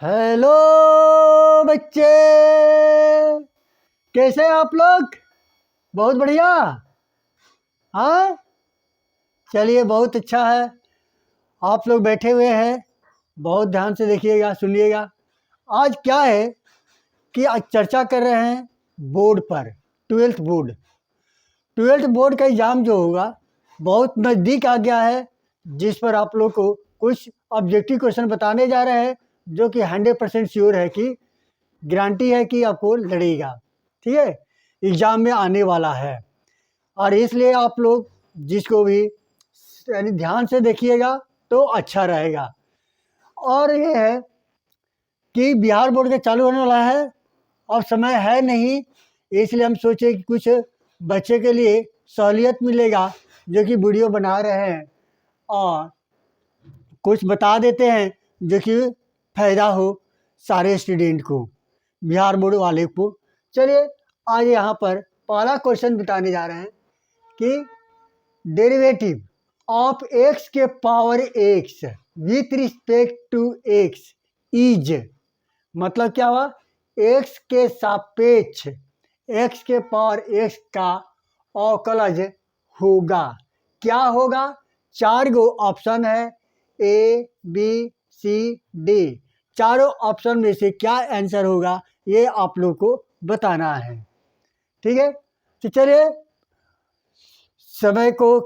Hello बच्चे, कैसे हैं आप लोग? बहुत बढ़िया। हाँ, चलिए बहुत अच्छा है। आप लोग बैठे हुए हैं, बहुत ध्यान से देखिएगा, सुनिएगा। आज क्या है कि आज चर्चा कर रहे हैं बोर्ड पर। ट्वेल्थ बोर्ड का एग्ज़ाम जो होगा बहुत नज़दीक आ गया है, जिस पर आप लोग को कुछ ऑब्जेक्टिव क्वेश्चन बताने जा रहे हैं, जो कि 100% श्योर है कि गारंटी है कि आपको लड़ेगा। ठीक है, एग्ज़ाम में आने वाला है। और इसलिए आप लोग जिसको भी यानी ध्यान से देखिएगा तो अच्छा रहेगा। और ये है कि बिहार बोर्ड का चालू होने वाला है, अब समय है नहीं, इसलिए हम सोचे कि कुछ बच्चे के लिए सहूलियत मिलेगा, जो कि वीडियो बना रहे हैं और कुछ बता देते हैं जो कि फ़ायदा हो सारे स्टूडेंट को, बिहार बोर्ड वाले को। चलिए आज यहाँ पर पहला क्वेश्चन बताने जा रहे हैं कि डेरिवेटिव ऑफ एक्स के power x with respect to x is, मतलब क्या हुआ, एक्स के सापेक्ष एक्स के पावर एक्स का अवकलज होगा। क्या होगा? 4 गो ऑप्शन है, ए बी सी डी। चारों ऑप्शन में से क्या आंसर होगा ये आप लोग को बताना है। ठीक है, तो चलिए समय को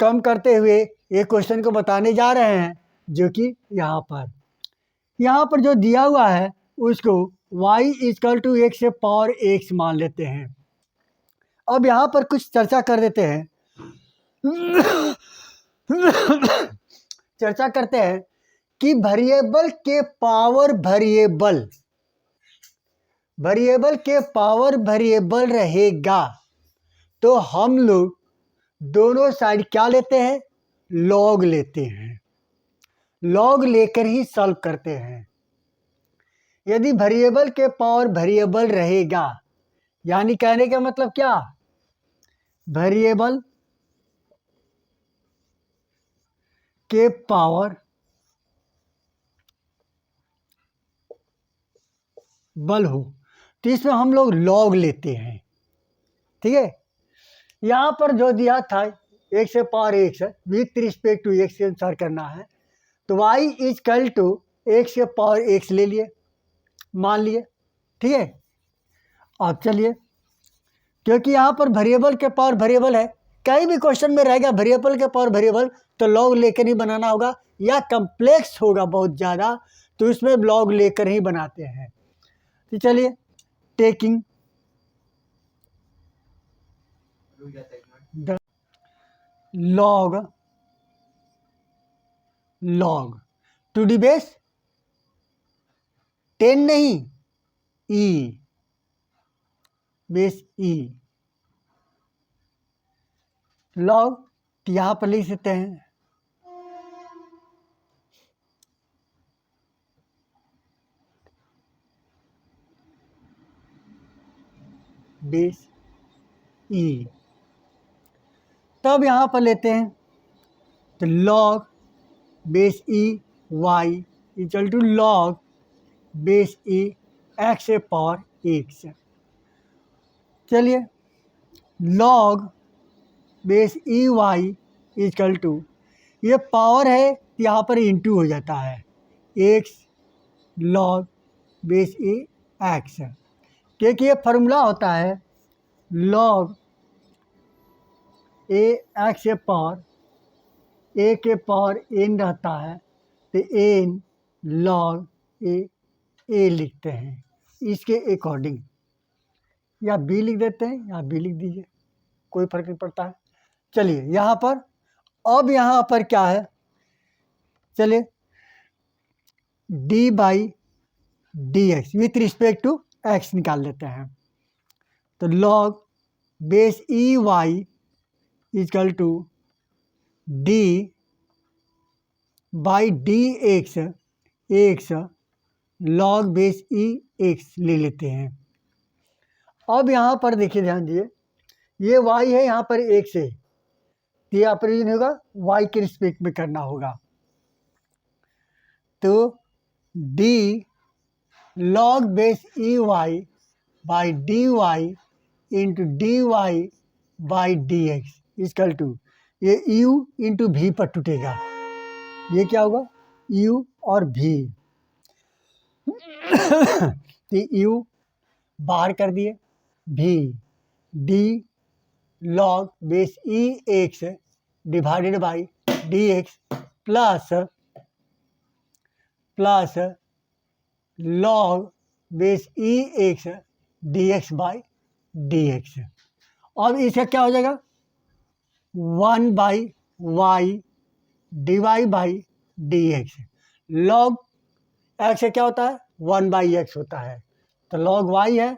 कम करते हुए ये क्वेश्चन को बताने जा रहे हैं, जो कि यहाँ पर जो दिया हुआ है उसको y इक्वल टू एक्स से पावर एक्स मान लेते हैं। अब यहाँ पर कुछ चर्चा कर देते हैं। चर्चा करते हैं कि वेरिएबल के पावर वेरिएबल रहेगा, तो हम लोग दोनों साइड क्या लेते हैं? लॉग लेते हैं। लॉग लेकर ही सॉल्व करते हैं। यदि वेरिएबल के पावर वेरिएबल रहेगा, यानी कहने का मतलब क्या, वेरिएबल के पावर बल हो तो इसमें हम लोग लॉग लेते हैं। ठीक है, यहाँ पर जो दिया था एक्स से power x with respect to x के अनुसार करना है, तो y इक्वल टू एक्स के पावर एक्स ले लिए, मान लिए। ठीक है, अब चलिए, क्योंकि यहाँ पर वेरिएबल के पावर वेरिएबल है, कहीं भी क्वेश्चन में रहेगा वेरिएबल के पावर वेरिएबल तो लॉग लेकर ही बनाना होगा, या कम्प्लेक्स होगा बहुत ज़्यादा तो इसमें लॉग लेकर ही बनाते हैं। तो चलिए, taking the log to the base 10 नहीं, ई बेस ई लॉग यहाँ पर लिख सकते हैं बेस ई। तब यहाँ पर लेते हैं तो log base e y equal to log base e x से पावर एक्स। चलिए, log base e y equal to, ये पावर है यहाँ पर इंटू हो जाता है, x log base e x, क्योंकि ये फार्मूला होता है लॉग ए एक्स से पावर ए के पावर एन रहता है, तो एन लॉग ए लिखते हैं इसके अकॉर्डिंग, या बी लिख देते हैं या बी लिख दीजिए, कोई फर्क नहीं पड़ता है। चलिए यहाँ पर, अब यहाँ पर क्या है, चलिए d by d x with respect to x निकाल लेते हैं, तो log base e y equal to d by d x log base e x ले लेते हैं। अब यहाँ पर देखिए, ध्यान दिए, ये y है, यहाँ पर एक्स है, तो ये ऑपरेशन होगा y के रिस्पेक्ट में करना होगा, तो d log base e y by d y into d y by d x is equal to, ये यू इंटू भी पर टूटेगा, ये क्या होगा यू और भी तो यू बाहर कर दिए, भी d log base e x divided by d x plus log base e x d x by d x. अब इसका क्या हो जाएगा 1 by y d y by d x. Log x क्या होता है 1 बाई एक्स होता है, तो लॉग वाई है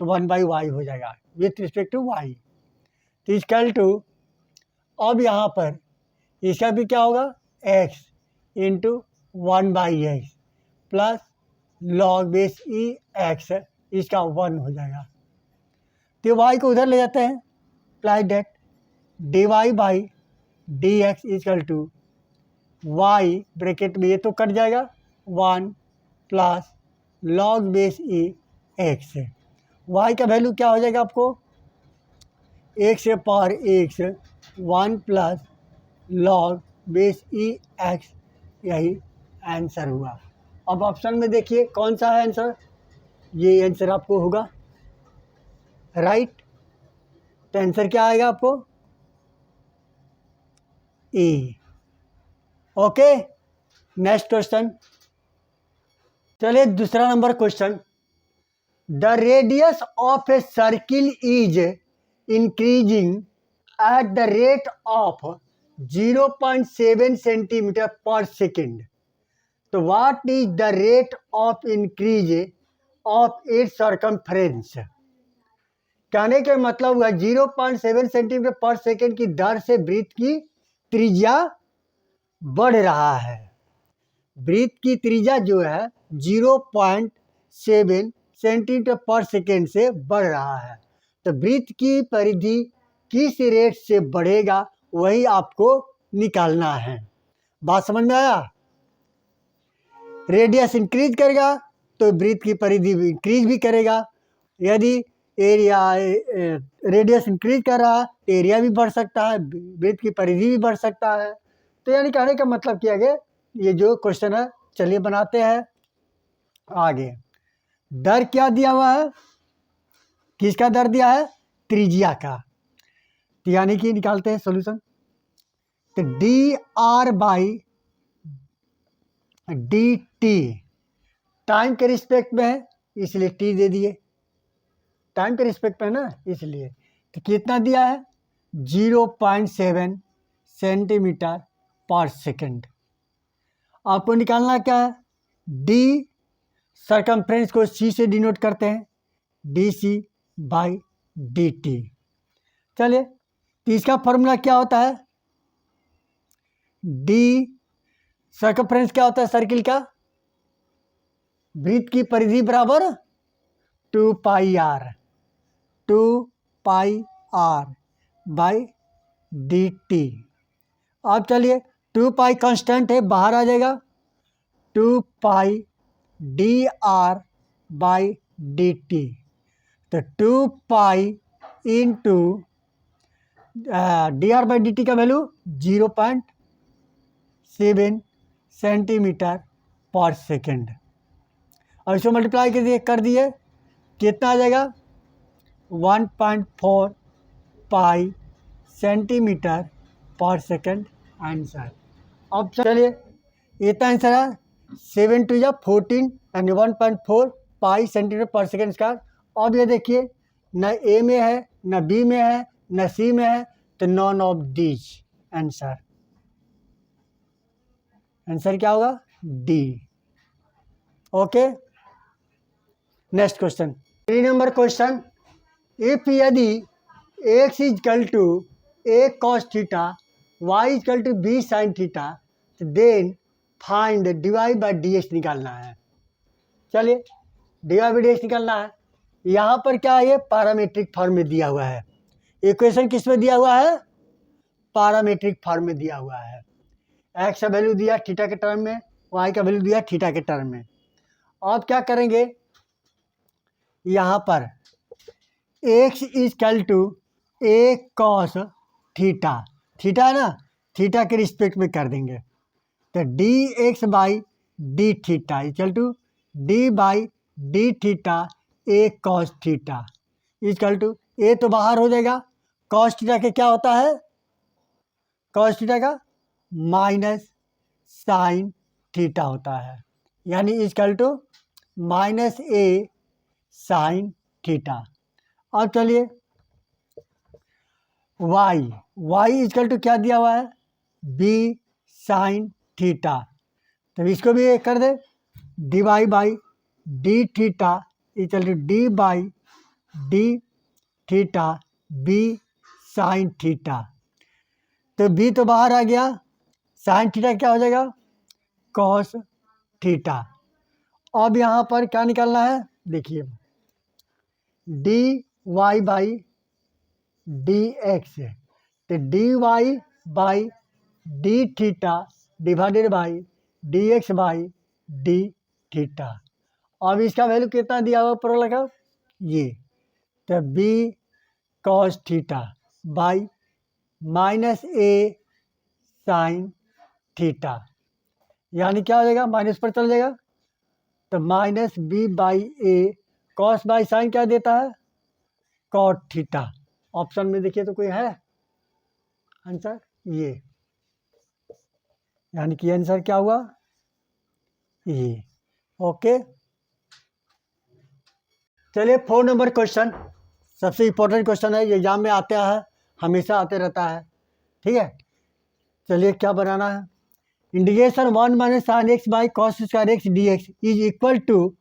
तो 1 बाई वाई हो जाएगा विथ रिस्पेक्ट टू वाई। तो इक्वल टू, अब यहाँ पर इसका भी क्या होगा x into 1 by x plus log base e x, इसका 1 हो जाएगा। तो वाई को उधर ले जाते हैं, like that d y by d x is equal to y bracket में ये तो कट जाएगा 1 plus log base e x. Y का वैल्यू क्या हो जाएगा आपको x power x 1 plus log base e x, यही आंसर हुआ। अब ऑप्शन में देखिए कौन सा है आंसर, ये आंसर आपको होगा राइट। तो आंसर क्या आएगा आपको ए। Okay, next question. चलिए दूसरा number question, the radius of a circle is increasing at the rate of 0.7 centimetre पर सेकेंड, तो what is the rate of increase of its circumference. कहने का मतलब हुआ 0.7 सेंटीमीटर पर सेकेंड की दर से वृत्त की त्रिज्या बढ़ रहा है। वृत्त की त्रिज्या जो है 0.7 सेंटीमीटर पर सेकेंड से बढ़ रहा है, तो वृत्त की परिधि किस रेट से बढ़ेगा वही आपको निकालना है। बात समझ में आया। रेडियस इंक्रीज करेगा तो वृत्त की परिधि इंक्रीज भी करेगा। यदि एरिया रेडियस इंक्रीज कर रहा है तो एरिया भी बढ़ सकता है, वृत्त की परिधि भी बढ़ सकता है। तो यानी कहने का मतलब किया गया ये जो क्वेश्चन है, चलिए बनाते हैं आगे। दर क्या दिया हुआ है, किसका दर दिया है त्रिज्या का, तो यानी कि निकालते हैं सॉल्यूशन। तो D r by d T time के रिस्पेक्ट में है इसलिए टी दे दिए, टाइम के रिस्पेक्ट में है ना इसलिए। तो कितना दिया है 0.7 सेंटीमीटर पर सेकेंड। आपको निकालना क्या है, डी सरकमफ्रेंस को सी से डिनोट करते हैं, d c by d t. चलिए, तो इसका फॉर्मूला क्या होता है, डी सरकमफ्रेंस क्या होता है सर्किल का, वृत्त की परिधि बराबर 2 पाई आर बाई डी टी। अब चलिए 2 पाई कांस्टेंट है, बाहर आ जाएगा 2 pi d r by d t. तो 2 pi into d r by d t का वैल्यू 0.7 सेंटीमीटर पर सेकेंड। और इसको मल्टीप्लाई कर दिए कितना आ जाएगा 1.4 पाई सेंटीमीटर पर सेकेंड आंसर। अब चलिए इतना आंसर है 7 टू या 14 यानी 1.4 पाई सेंटीमीटर पर सेकेंड स्क्वायर। अब ये देखिए न ए में है न बी में है न सी में है, तो none of these answer. Answer क्या होगा d. Okay, next question 3 number question, if यदि x is equal to a cos theta y equal to b sin theta, then find dy by dx निकालना है। चलिए dy बाई dx निकालना है। यहाँ पर क्या है, ये पैरामीट्रिक फॉर्म में दिया हुआ है। इक्वेशन किस में दिया हुआ है, पैरामीट्रिक फॉर्म में दिया हुआ है। x का वैल्यू दिया थीटा के टर्म में, y का वैल्यू दिया थीटा के टर्म में। अब क्या करेंगे, यहाँ पर x is equal to a cos theta, theta है ना, थीटा के रिस्पेक्ट में कर देंगे। तो d x by d theta is equal to d by d theta a cos theta is equal to a तो बाहर हो जाएगा, कॉस थीटा के क्या होता है, कॉस थीटा का माइनस साइन थीटा होता है, यानी equal to minus a sine theta. अब चलिए वाई इजकल टू क्या दिया हुआ है, बी साइन थीटा, तो इसको भी एक कर दे, d y by d theta is equal to d by d theta b sine theta. तो बी तो बाहर आ गया, साइन थीटा क्या हो जाएगा, कॉस थीटा। अब यहाँ पर क्या निकालना है, देखिए d y by d x, तो d y by d theta divided by d x by d theta. अब इसका वैल्यू कितना दिया हुआ ऊपर वाला का, ये, तो b cos theta by minus a sine theta, यानी क्या हो जाएगा, माइनस पर चल जाएगा, तो minus b by a cos by sine क्या देता है, कॉट थीटा। ऑप्शन में देखिए तो कोई है आंसर, ये, यानी कि आंसर क्या हुआ, ये। ओके, चलिए 4 नंबर क्वेश्चन, सबसे इम्पोर्टेंट क्वेश्चन है, ये एग्जाम में आता है, हमेशा आते रहता है, ठीक है। चलिए क्या बनाना है, integration 1 minus sine x by cos square x d x is equal to,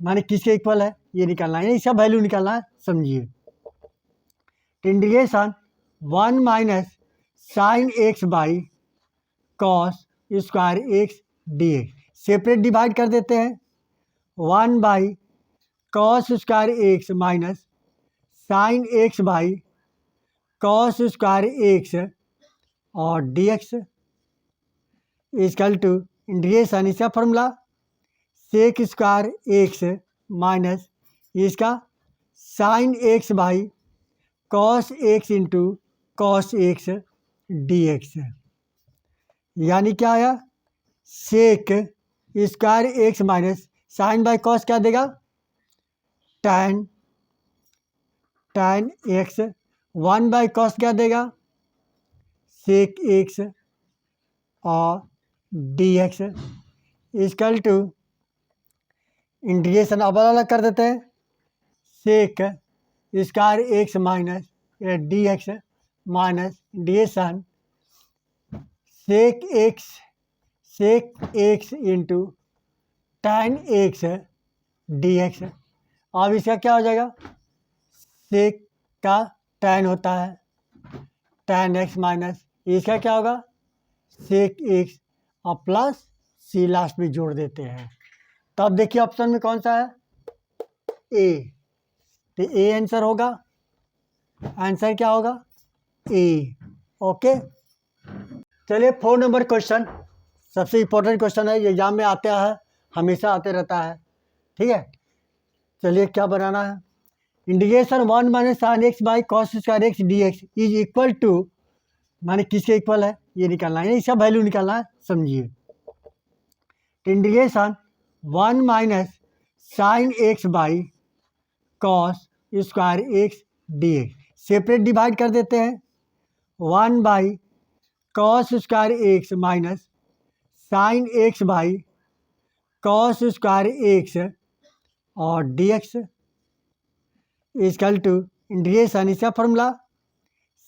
माने किसके इक्वल है ये निकालना है, इसका वैल्यू निकालना है, समझिए। Integration 1 minus sine x by cos square x d x, separate divide कर देते हैं, 1 by cos square x minus sine x by cos square x और d x is equal to integration, इसका formula sec square x minus इसका sine x by cos x into cos x d x, यानी क्या आया, sec square x minus sine by cos क्या देगा, tan x, 1 by cos क्या देगा, sec x और d x is equal to integration अब अलग कर देते हैं, sec square x minus d x minus integration sec x into tan x d x. अब इसका क्या हो जाएगा, सेक का टैन होता है टैन एक्स माइनस इसका क्या होगा, सेक एक्स और प्लस सी लास्ट में जोड़ देते हैं। तो अब देखिए ऑप्शन में कौन सा है, ए, तो ए आंसर होगा, आंसर क्या होगा, ए। ओके, चलिए 4 नंबर क्वेश्चन, सबसे इम्पोर्टेंट क्वेश्चन है, ये एग्जाम में आता है, हमेशा आते रहता है, ठीक है। चलिए क्या बनाना है, integration 1 minus sine x by cos square x d x is equal to, माने किसके इक्वल है ये निकालना है, इसका वैल्यू निकालना है, समझिए। Integration 1 minus sine x by cos square x d x, separate divide कर देते हैं, 1 by cos square x minus sine x by cos square x और d x is equal to integration, इसका formula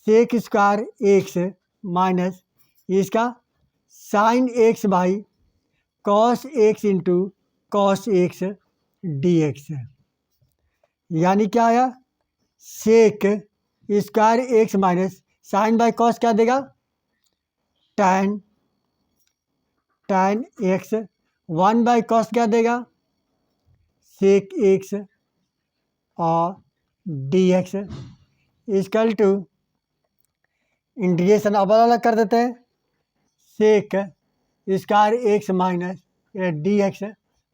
sec square x minus इसका sine x by cos x into cos x d x, यानी क्या आया, sec square x minus sine by cos क्या देगा, tan x, 1 by cos क्या देगा, sec x और d x is equal to integration अब अलग कर देते हैं, sec square x minus d x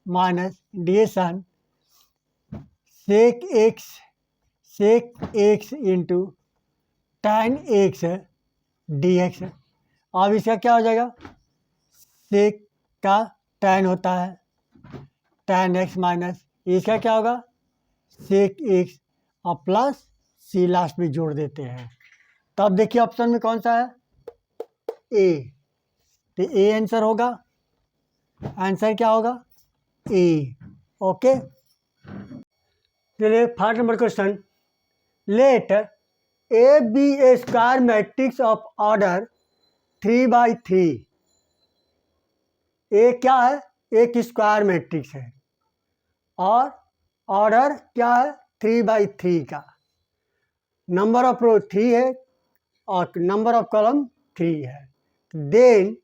minus integration sec x into tan x d x. अब इसका क्या हो जाएगा, सेक का tan होता है tan एक्स माइनस इसका क्या होगा सेक एक्स और प्लस सी लास्ट में जोड़ देते हैं। तब देखिए ऑप्शन में कौन सा है, ए, तो ए आंसर होगा, आंसर क्या होगा ए। ओके, चलिए 5 number question, let a be a square matrix of order 3/3। A क्या है, एक स्क्वायर मैट्रिक्स है और ऑर्डर क्या है 3/3 का, नंबर ऑफ रो 3 है और नंबर ऑफ कॉलम 3 है। देन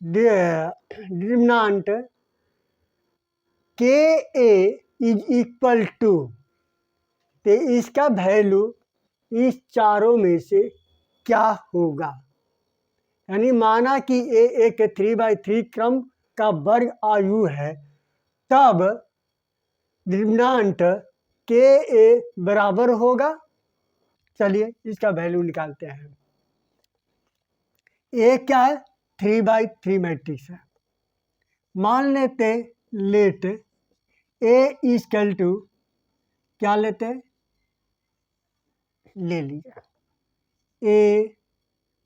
डिटरमिनेंट के ए इज इक्वल टू, तो इसका वैल्यू इस चारों में से क्या होगा। यानी माना कि ए एक 3/3 क्रम का वर्ग आयु है, तब डिटरमिनेंट के ए बराबर होगा, चलिए इसका वैल्यू निकालते हैं। ए क्या है 3/3 मैट्रिक्स है, मान लेते लेट ए इक्वल टू क्या लेते हैं, ले लीजिए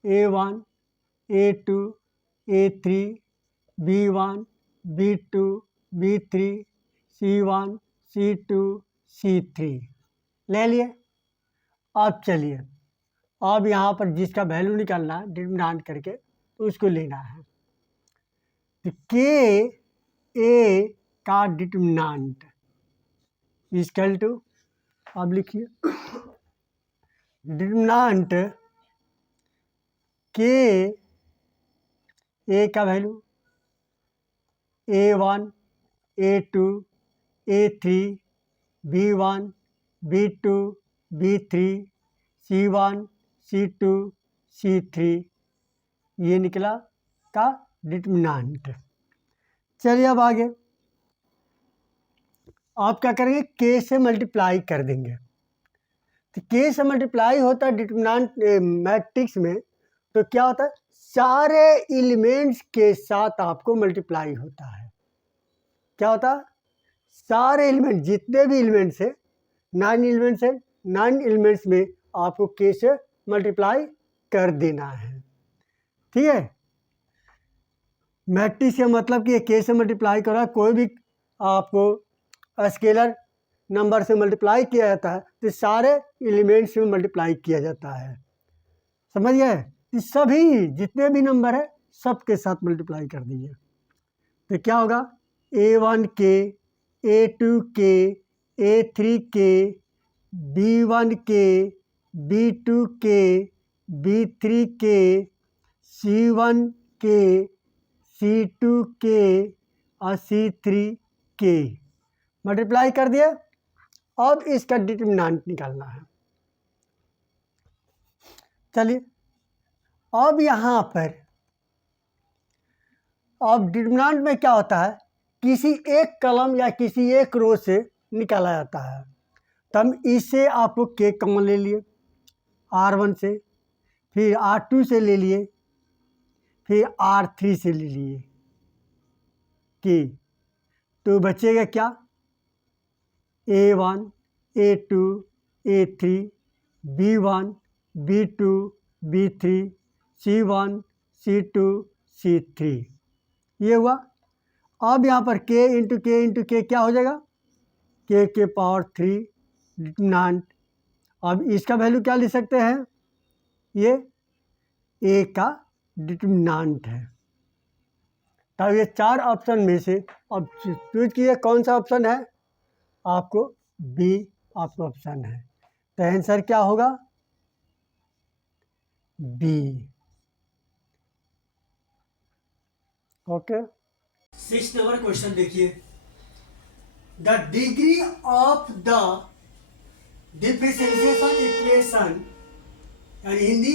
A1 A2 A3 B1 B2 B3 C1 C2 C3 ले लिए। अब चलिए, अब यहाँ पर जिसका वैल्यू निकालना है डिटरमिनेंट करके उसको लेना है, तो के ए का डिटरमिनेंट इक्वल टू, अब लिखिए डिटरमिनेंट के ए का value A1 A2 A3 B1 B2 B3 C1 C2 C3 ये निकला का डिटरमिनेंट। चलिए अब आगे आप क्या करेंगे, के से मल्टीप्लाई कर देंगे, तो के से मल्टीप्लाई होता है डिटरमिनेंट मैट्रिक्स में, तो क्या होता है सारे एलिमेंट्स के साथ आपको मल्टीप्लाई होता है। क्या होता है, सारे एलिमेंट जितने भी एलिमेंट्स है 9 एलिमेंट्स है, 9 एलिमेंट्स में आपको के से मल्टीप्लाई कर देना है। ठीक है, मैट्रिक्स का मतलब कि के से मल्टीप्लाई कर रहा है, कोई भी आपको स्केलर नंबर से मल्टीप्लाई किया जाता है तो सारे एलिमेंट्स में मल्टीप्लाई किया जाता है, समझ गए। इस सभी जितने भी नंबर है सबके साथ मल्टीप्लाई कर दीजिए, तो क्या होगा A1 के A2 के A3 के B1 के B2 के B3 के C1 के C2 के और C3 के मल्टीप्लाई कर दिया। अब इसका डिटरमिनेंट निकालना है। चलिए अब यहाँ पर अब डिटरमिनेंट में क्या होता है, किसी एक कॉलम या किसी एक रो से निकाला जाता है, तो हम इससे आपको के कॉमन ले लिए R1 से, फिर R2 से ले लिए, फिर R3 से ले लिए कि तो बचेगा क्या A1 A2 A3 B1 B2 B3 C1 C2 C3 ये हुआ। अब यहाँ पर k इंटू के क्या हो जाएगा, के पावर 3 डिटरमिनेंट। अब इसका वैल्यू क्या ले सकते हैं, ये a का डिटरमिनेंट है। तब ये 4 ऑप्शन में से अब चूज कीजिए कौन सा ऑप्शन है, आपको बी आपका ऑप्शन है, तो आंसर क्या होगा बी। ओके, 6 नंबर क्वेश्चन देखिए, the degree of the differentiation equation यानी हिंदी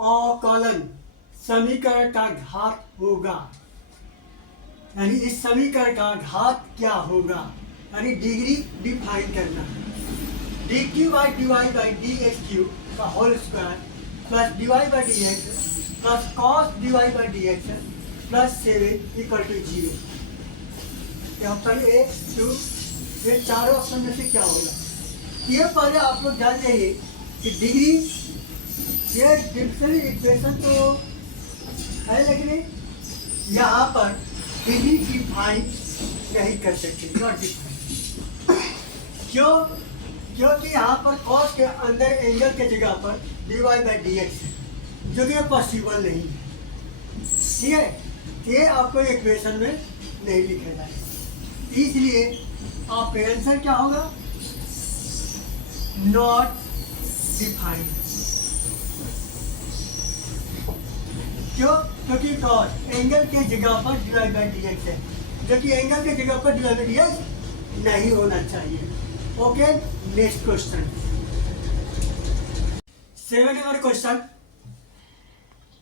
अवकलन समीकरण का घात होगा, यानी इस समीकरण का घात क्या होगा, यानी डिग्री डिफाइन करना। D q by d y by d x q का whole square plus d y by d x plus cos d y by d x plus 7 equal to 0। Option a 2, ये चारों option में से क्या होगा? ये पहले आप लोग जान जाइए कि डिग्री, ये डिफरेंशियल इक्वेशन तो है, लेकिन यहाँ पर डिग्री डिफाइन नहीं कर सकते, नॉट डिफाइन। क्यों? क्योंकि यहाँ पर कॉस के अंदर एंगल के जगह पर d y by d x है, जो कि पॉसिबल नहीं है। ठीक है, ये आपको इक्वेशन में नहीं लिखा जाएगा, इसलिए आपका आंसर क्या होगा? Not defined. क्यों? क्योंकि कॉस एंगल के जगह पर d y by d x है, जो कि एंगल के जगह पर d y by d x नहीं होना चाहिए। Okay, next question, 7 number question.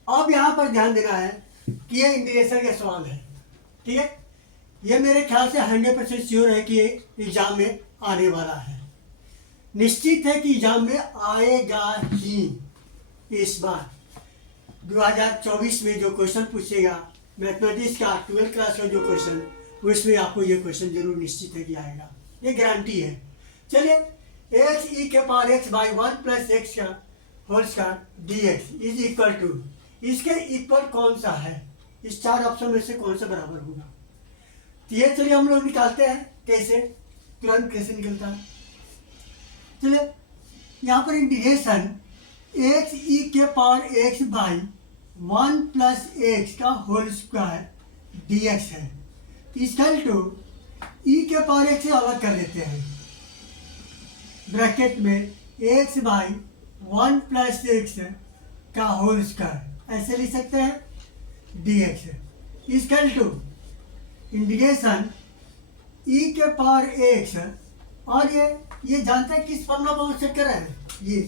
अब यहाँ पर ध्यान देना है कि ये इंटीग्रेशन का सवाल है। ठीक है, ये मेरे ख्याल से 100% श्योर है कि ये एग्जाम में आने वाला है, निश्चित है कि एग्जाम में आएगा ही। इस बार 2024 में जो क्वेश्चन पूछेगा मैथमेटिक्स का 12th क्लास का जो क्वेश्चन, उसमें आपको ये क्वेश्चन जरूर निश्चित है कि आएगा, ये गारंटी है। चलिए, एक्स ई के power x by 1 plus x का whole square d x is equal to, इसके इक्वल कौन सा है? इस चार ऑप्शन में से कौन सा बराबर होगा? तो ये चलिए हम लोग निकालते हैं। कैसे? तुरंत कैसे निकलता है? चलिए, यहाँ पर इंटीग्रेशन एक्स ई के power x by 1 plus x का होल स्क्वायर डी एक्स है, इक्वल टू ई के पावर एक्स से अलग कर लेते हैं, ब्रैकेट में एक्स बाई 1 प्लस एक्स का होल स्क्वायर, ऐसे लिख सकते हैं d x equal to integration e के पावर एक्स, और ये जानते हैं किस फॉर्मूला को चेक कर रहे हैं? ये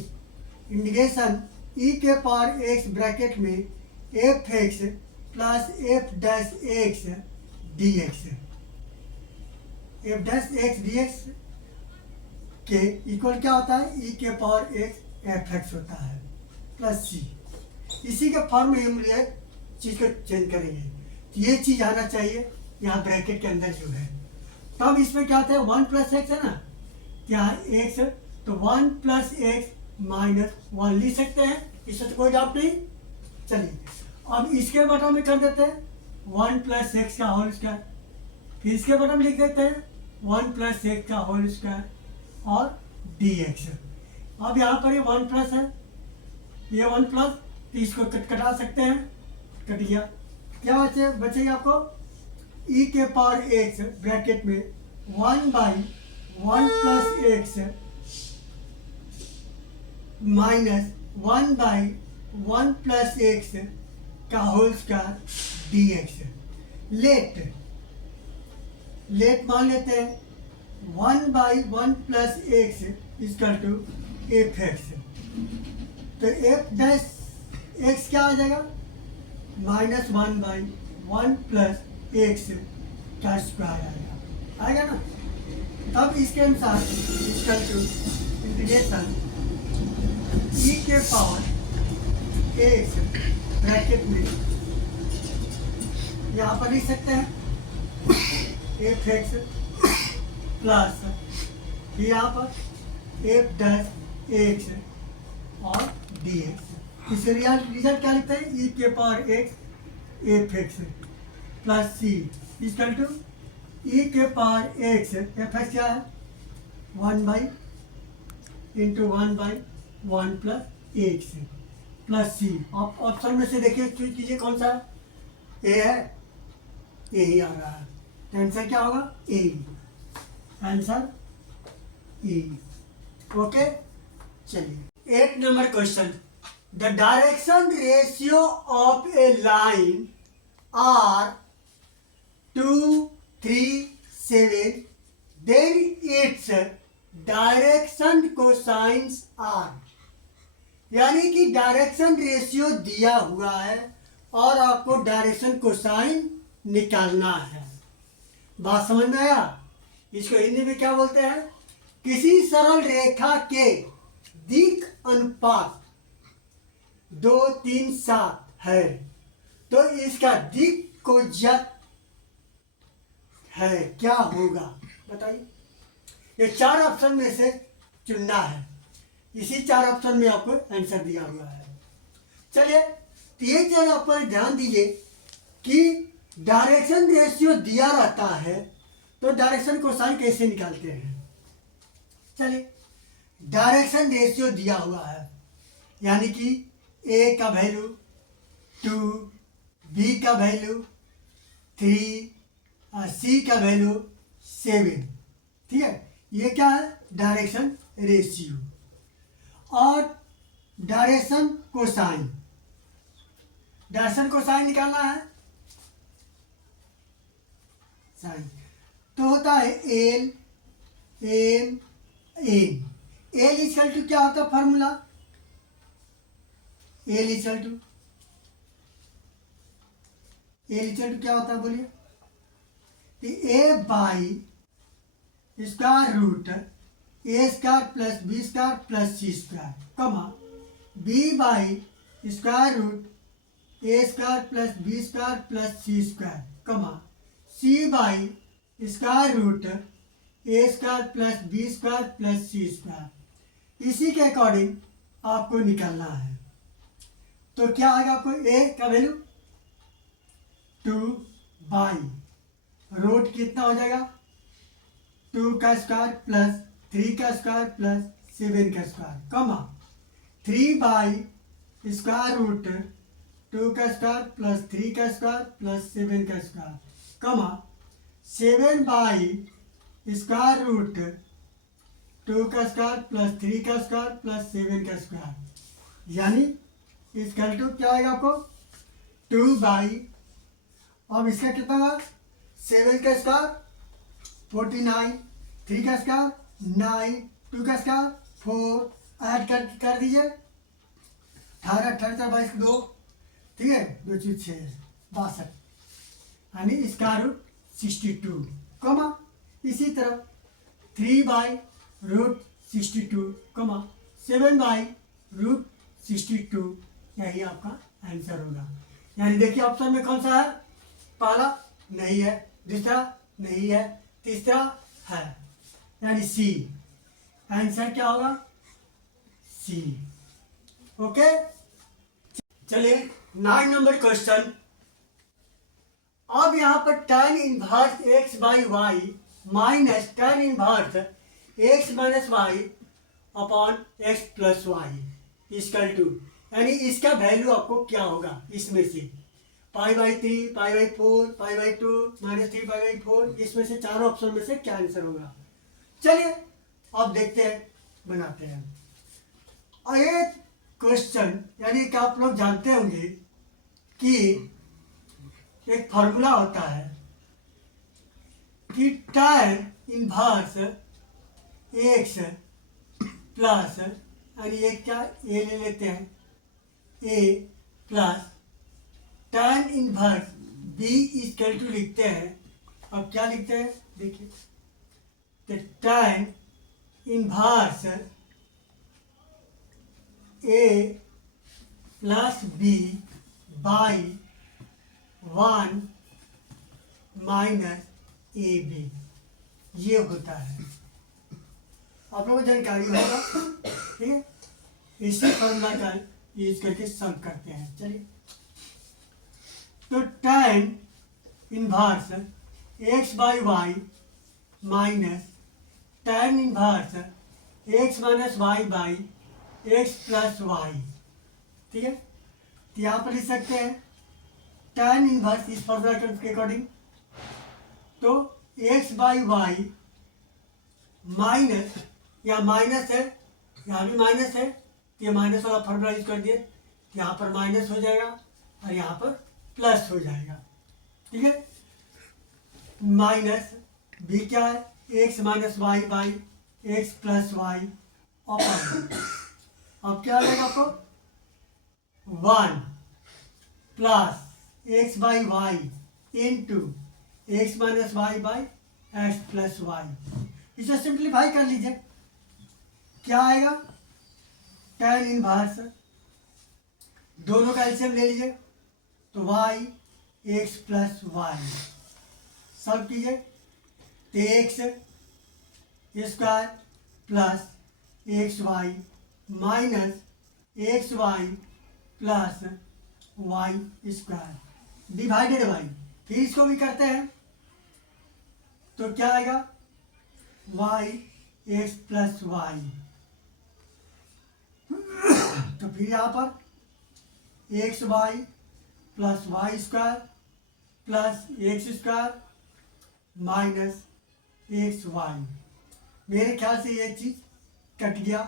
इंटीग्रेशन ई के पावर एक्स ब्रैकेट में F x plus F dash x d x, F dash x d x के इक्वल क्या होता है? ई के पावर एक्स एफ एक्स होता है प्लस सी। इसी के फॉर्म में हम ये चीज़ को चेंज करेंगे, तो ये चीज़ आना चाहिए यहाँ ब्रैकेट के अंदर जो है। तब इसमें क्या होता है? 1 प्लस एक्स है ना, क्या एक्स, तो 1 प्लस एक्स माइनस 1 लिख सकते हैं, इससे तो कोई डाउट नहीं। चलिए, अब इसके बटा में कर देते हैं 1 प्लस एक्स का होल स्क्वायर, फिर इसके बटा में लिख देते हैं 1 प्लस एक्स का होल स्क्वायर और डी एक्स। अब यहाँ पर ये 1 प्लस है, ये 1 प्लस, तो इसको कटा सकते हैं, कट गया। क्या बचेगा आपको? ई के पावर एक्स ब्रैकेट में 1 by 1 plus x minus 1 by 1 plus x का whole square d x. Let मान लेते हैं 1 by 1 plus x equal to f x, तो एफ डैश एक्स क्या आ जाएगा? माइनस 1 बाई 1 प्लस एक्स का स्क्वायर आएगा ना। तब इसके अनुसार इक्वल टू इंटीग्रेशन ई के पावर एक्स ब्रैकेट में यहाँ पर लिख सकते हैं एफ एक्स प्लस यहाँ पर एफ डैश एक्स और डी एक्स। इसे रिजल्ट क्या लिखते हैं? ई के power x f x plus c equal to e के पावर एक्स, एफ एक्स क्या है? 1 by into 1 by 1 plus x plus c. Option में से देखिए, चूज कीजिए कौन सा ए है, ए ही आ रहा है, तो आंसर क्या होगा? ए, आंसर ए। ओके, चलिए 8 number question. The direction ratio of a line are 2, 3, 7, then its direction cosines are, यानी कि डायरेक्शन रेशियो दिया हुआ है और आपको डायरेक्शन कोसाइन निकालना है। बात समझ में आया? इसको हिंदी में क्या बोलते हैं? किसी सरल रेखा के दिक् अनुपात 2, 3, 7 है तो इसका दिक् कोज्यत है, क्या होगा बताइए। ये 4 ऑप्शन में से चुनना है, इसी 4 ऑप्शन में आपको आंसर दिया हुआ है। चलिए ये जरा पर ध्यान दीजिए कि डायरेक्शन रेशियो दिया रहता है तो डायरेक्शन कोसाइन कैसे निकालते हैं। चलिए डायरेक्शन रेशियो दिया हुआ है, यानी कि ए का वैल्यू 2, बी का वैल्यू 3 और सी का वैल्यू 7, ठीक है। ये क्या है? Direction ratio. और डायरेक्शन कोसाइन, डायरेक्शन कोसाइन निकालना है साइन, तो होता है l m n. L equal to क्या होता है फॉर्मूला? एल इक्वल टू क्या होता है बोलिए? A by square root a square plus b square plus c square, comma b by square root a square plus b square plus c square, comma c by square root a square plus b square plus c square. इसी के according आपको निकालना है। तो क्या आएगा आपको? ए का वैल्यू 2 बाई रूट कितना हो जाएगा? 2 का स्क्वायर प्लस 3 का स्क्वायर प्लस 7 का स्क्वायर, कमा 3 बाई स्क्वायर रूट 2 का स्क्वायर प्लस 3 का स्क्वायर प्लस 7 का स्क्वायर, कमा 7 बाई स्क्वायर रूट 2 का स्क्वायर प्लस 3 का स्क्वायर प्लस 7 का स्क्वायर, यानी इसका टू क्या आएगा आपको? 2 बाई, अब इसका कितना होगा? 7 का स्क्वायर 49, 3 का स्क्वायर 9, 2 का स्क्वायर 4, ऐड कर दीजिए 18, 18, 22, 2, ठीक है, 2 चीज 6, 62, यानी स्क्वायर रूट 62, कमा इसी तरह 3 बाई रूट 62, कमा 7 बाई रूट 62, यही आपका आंसर होगा। यानी देखिए ऑप्शन में कौन सा है? पहला नहीं है, दूसरा नहीं है, तीसरा है, यानी सी। आंसर क्या होगा? सी। ओके, चलिए 9 नंबर क्वेश्चन। अब यहाँ पर tan inverse x by y minus tan inverse x minus y upon x plus y equal to, यानी इसका वैल्यू आपको क्या होगा इसमें से? π/3, π/4, π/2, -3 π/4, इसमें से चारों ऑप्शन में से क्या आंसर होगा? चलिए अब देखते हैं, बनाते हैं। और ये क्वेश्चन यानी कि आप लोग जानते होंगे कि एक फॉर्मूला होता है कि tan इनवर्स एक्स प्लस, यानी ये क्या ए ले लेते हैं, a plus tan inverse b equal to लिखते हैं। अब क्या लिखते हैं देखिए, तो tan inverse a plus b by 1 minus a b, ये होता है। आप लोगों को जानकारी होगा, ठीक है। इसी फॉर्मूला का यूज करके सॉल्व करते हैं। चलिए, तो tan inverse x by y minus tan inverse x minus y by x plus y, ठीक है। तो यहाँ पर लिख सकते हैं tan इनवर्स इस फॉर्मूला के अकॉर्डिंग, तो एक्स बाई वाई माइनस, यहाँ माइनस है, यहाँ भी माइनस है, तो ये माइनस वाला फॉर्मूला यूज कर दिए, यहाँ पर माइनस हो जाएगा और यहाँ पर प्लस हो जाएगा, ठीक है। माइनस बी क्या है? X minus y by x plus y upon, अब क्या आ जाएगा आपको? 1 plus x by y into x minus y by x plus y. इसे सिंप्लीफाई कर लीजिए, क्या आएगा, tan इनवर्स, दोनों का एलसीएम ले लीजिए तो वाई एक्स प्लस वाई, सब कीजिए तो x square plus x y minus x y plus y square divided by, फिर इसको भी करते हैं तो क्या आएगा, वाई एक्स प्लस वाई, तो फिर यहाँ पर x y plus y square plus x square minus x y. मेरे ख्याल से ये चीज़ कट गया,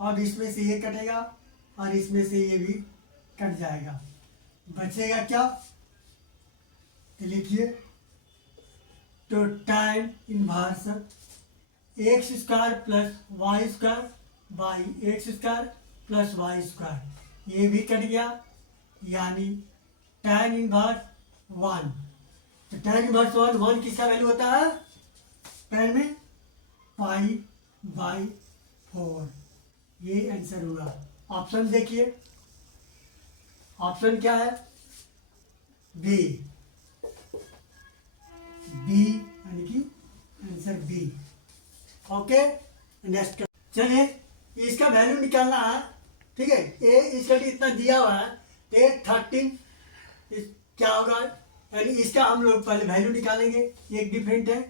अब इसमें से ये कटेगा और इसमें से ये भी कट जाएगा, बचेगा क्या, तो लिखिए तो tan inverse x square plus y square by x square plus y square, ये भी कट गया, यानी tan इनवर्स 1। तो tan इनवर्स 1 किसका वैल्यू होता है, tan में पाई बाई 4, ये आंसर हुआ। ऑप्शन देखिए, ऑप्शन क्या है, बी, बी यानी कि आंसर बी। ओके, नेक्स्ट चलिए, इसका वैल्यू निकालना है, ठीक है, ए इसका इतना दिया हुआ है तो 13 क्या होगा, यानी इसका हम लोग पहले वैल्यू निकालेंगे, एक डिफरेंट है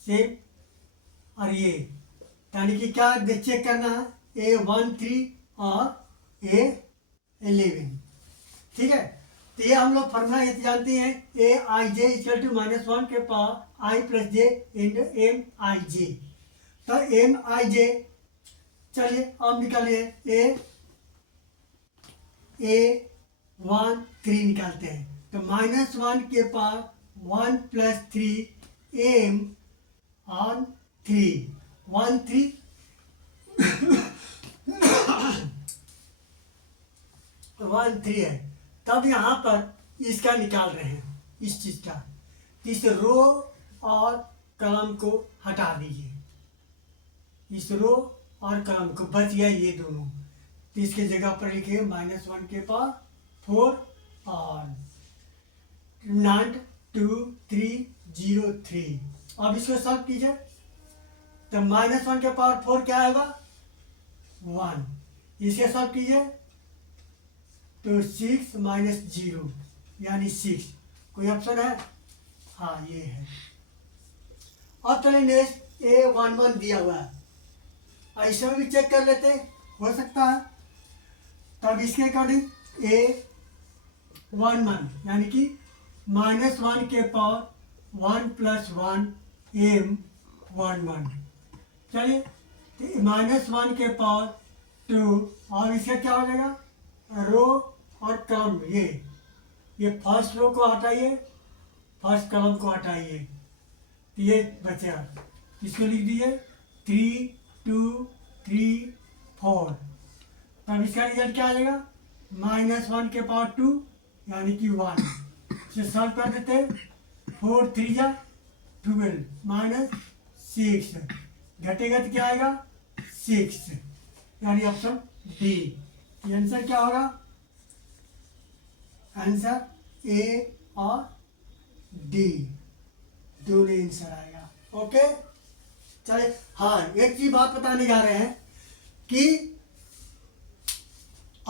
सेम, और ये यानी कि क्या चेक करना है, A13 और A11, ठीक है। तो ये हम लोग फॉर्मूला ये जानते हैं, ए आई जे इक्वल टू -1 के पावर आई प्लस जे इंटू एम आई जे। तो एम आई जे, चलिए अब निकालिए, A13 निकालते हैं, तो -1 के पावर 1 प्लस 3 एम ऑन 3 1 3 1 3 है। तब यहाँ पर इसका निकाल रहे हैं, इस चीज़ का, इस रो और कलम को हटा दीजिए, इस रो और कलम को, बच गया ये दोनों, तो इसके जगह पर लिखिए -1 के पावर 4 और 92303। अब इसको सॉल्व कीजिए, तो -1 के पावर 4 क्या आएगा, 1, इसे सॉल्व कीजिए तो 6 माइनस 0 यानी 6, कोई ऑप्शन है, हाँ ये है। अब चलिए नेक्स्ट A11 दिया हुआ है, ऐसे भी चेक कर लेते, हो सकता है, तब इसके अकॉर्डिंग A11 यानी कि -1 के पावर 1 प्लस 1 M11, चलिए तो -1 के पावर 2, और इसका क्या हो जाएगा, रो और कलम, ये फर्स्ट रो को हटाइए, फर्स्ट कलम को हटाइए, तो ये बचा, इसको लिख दीजिए 3 2 3 4। तब इसका रिजल्ट क्या आ जाएगा, -1 के पावर 2 यानी कि 1, इसे सॉल्व कर देते हैं, 4 3 जा 12 -6, घटेगा तो क्या आएगा 6, यानी ऑप्शन डी। ये आंसर क्या होगा, आंसर ए और डी दोनों आंसर आएगा। ओके, चलिए, हाँ एक चीज बात बताने जा रहे हैं कि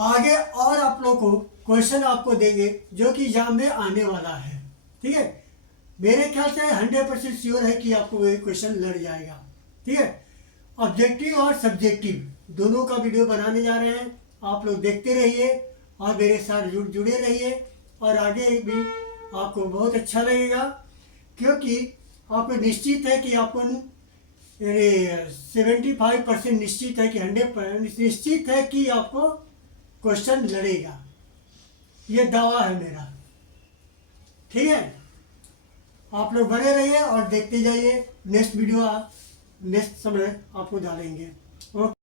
आगे और आप लोग को क्वेश्चन आपको देंगे जो कि एग्जाम में आने वाला है, ठीक है। मेरे ख्याल से 100% श्योर है कि आपको ये क्वेश्चन लड़ जाएगा, ठीक है। ऑब्जेक्टिव और सब्जेक्टिव दोनों का वीडियो बनाने जा रहे हैं, आप लोग देखते रहिए और मेरे साथ जुड़े रहिए, और आगे भी आपको बहुत अच्छा लगेगा, क्योंकि आपको निश्चित है कि आपको 75% निश्चित है कि 100% निश्चित है कि आपको क्वेश्चन लड़ेगा, ये दावा है मेरा, ठीक है। आप लोग बने रहिए और देखते जाइए, नेक्स्ट वीडियो नेक्स्ट समय आपको डालेंगे। ओके।